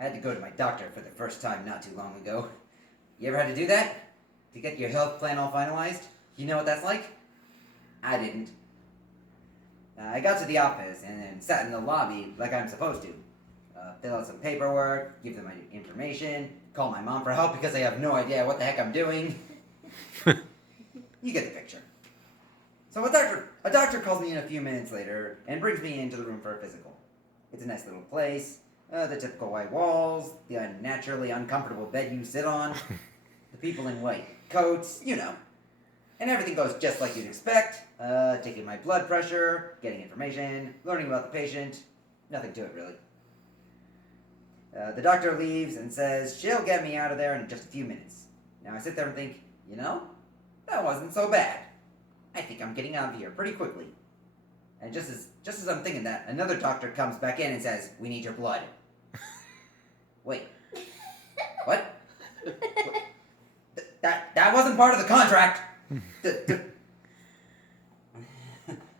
I had to go to my doctor for the first time not too long ago. You ever had to do that? To get your health plan all finalized? You know what that's like? I didn't. I got to the office and then sat in the lobby like I'm supposed to. Fill out some paperwork, give them my information, call my mom for help because I have no idea what the heck I'm doing. You get the picture. So a doctor calls me in a few minutes later and brings me into the room for a physical. It's a nice little place. The typical white walls, the unnaturally uncomfortable bed you sit on, the people in white coats, you know. And everything goes just like you'd expect. Taking my blood pressure, getting information, learning about the patient. Nothing to it, really. The doctor leaves and says she'll get me out of there in just a few minutes. Now I sit there and think, you know, that wasn't so bad. I think I'm getting out of here pretty quickly. And just as I'm thinking that, another doctor comes back in and says, "We need your blood." Wait. What? That wasn't part of the contract. That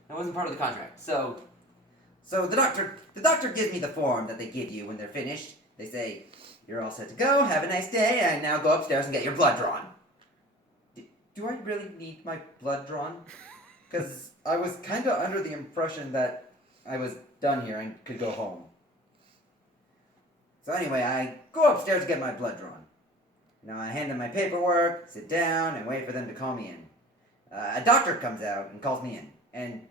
wasn't part of the contract. So the doctor gives me the form that they give you when they're finished. They say, "You're all set to go. Have a nice day, and now go upstairs and get your blood drawn." Do I really need my blood drawn? Because I was kind of under the impression that I was done here and could go home. So anyway, I go upstairs to get my blood drawn. Now I hand them my paperwork, sit down, and wait for them to call me in. A doctor comes out and calls me in. And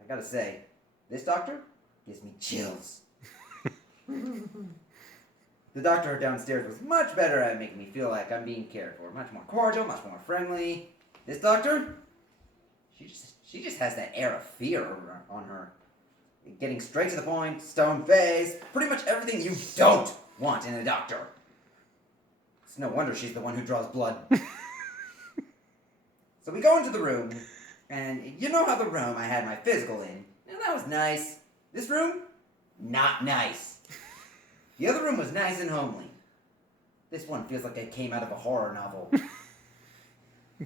I've got to say, this doctor gives me chills. The doctor downstairs was much better at making me feel like I'm being cared for. Much more cordial, much more friendly. This doctor, she just has that air of fear on her. Getting straight to the point, stone face, pretty much everything you don't want in a doctor. It's no wonder she's the one who draws blood. So we go into the room, and you know how the room I had my physical in, and that was nice. This room, not nice. The other room was nice and homely. This one feels like it came out of a horror novel.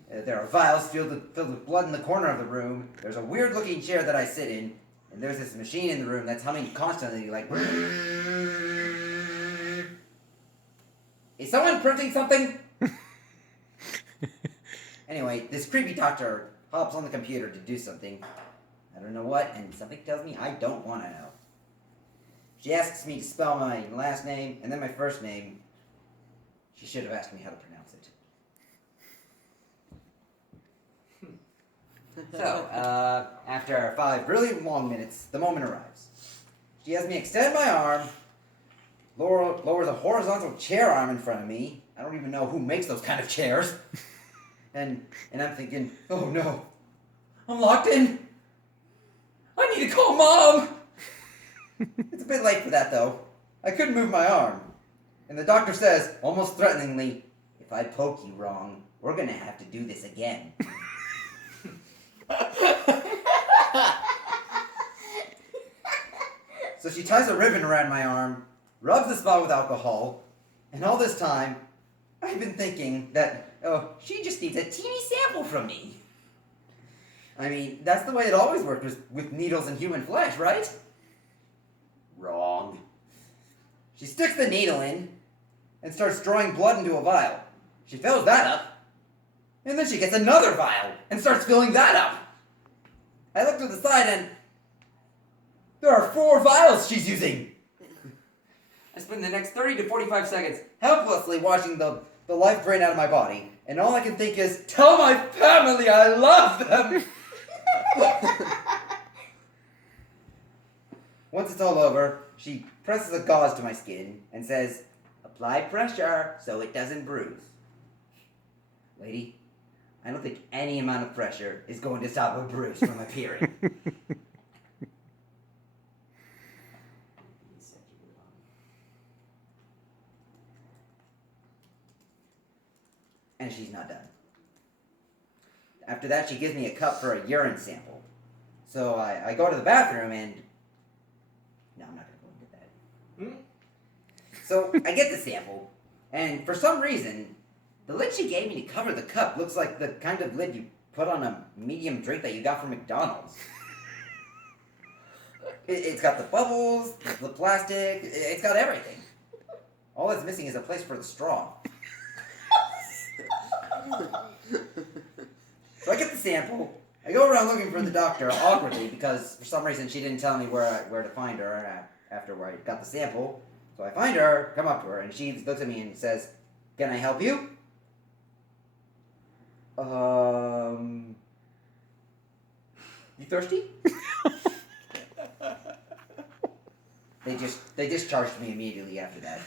There are vials filled with blood in the corner of the room. There's a weird-looking chair that I sit in, and there's this machine in the room that's humming constantly like... Is someone printing something? Anyway, this creepy doctor hops on the computer to do something. I don't know what, and something tells me I don't want to know. She asks me to spell my last name and then my first name. She should have asked me how to pronounce it. So, after 5 really long minutes, the moment arrives. She has me extend my arm, lower the horizontal chair arm in front of me. I don't even know who makes those kind of chairs. And I'm thinking, oh no, I'm locked in. I need to call Mom. It's a bit late for that though. I couldn't move my arm. And the doctor says, almost threateningly, "If I poke you wrong, we're gonna have to do this again." So she ties a ribbon around my arm, rubs the spot with alcohol, and all this time, I've been thinking that, oh, she just needs a teeny sample from me. I mean, that's the way it always worked with needles and human flesh, right? Wrong. She sticks the needle in and starts drawing blood into a vial. She fills that up, and then she gets another vial and starts filling that up. I look to the side and there are 4 vials she's using. I spend the next 30 to 45 seconds helplessly watching the life drain out of my body, and all I can think is, tell my family I love them! Once it's all over, she presses a gauze to my skin and says, "Apply pressure so it doesn't bruise." Lady, I don't think any amount of pressure is going to stop a bruise from appearing. And she's not done. After that, she gives me a cup for a urine sample. So I go to the bathroom and... No, I'm not going to go into that. So I get the sample, and for some reason, the lid she gave me to cover the cup looks like the kind of lid you put on a medium drink that you got from McDonald's. It's got the bubbles, the plastic, it's got everything. All that's missing is a place for the straw. So I get the sample. I go around looking for the doctor awkwardly because for some reason she didn't tell me where to find her after I got the sample. So I find her, come up to her, and she looks at me and says, "Can I help you?" You thirsty? They discharged me immediately after that.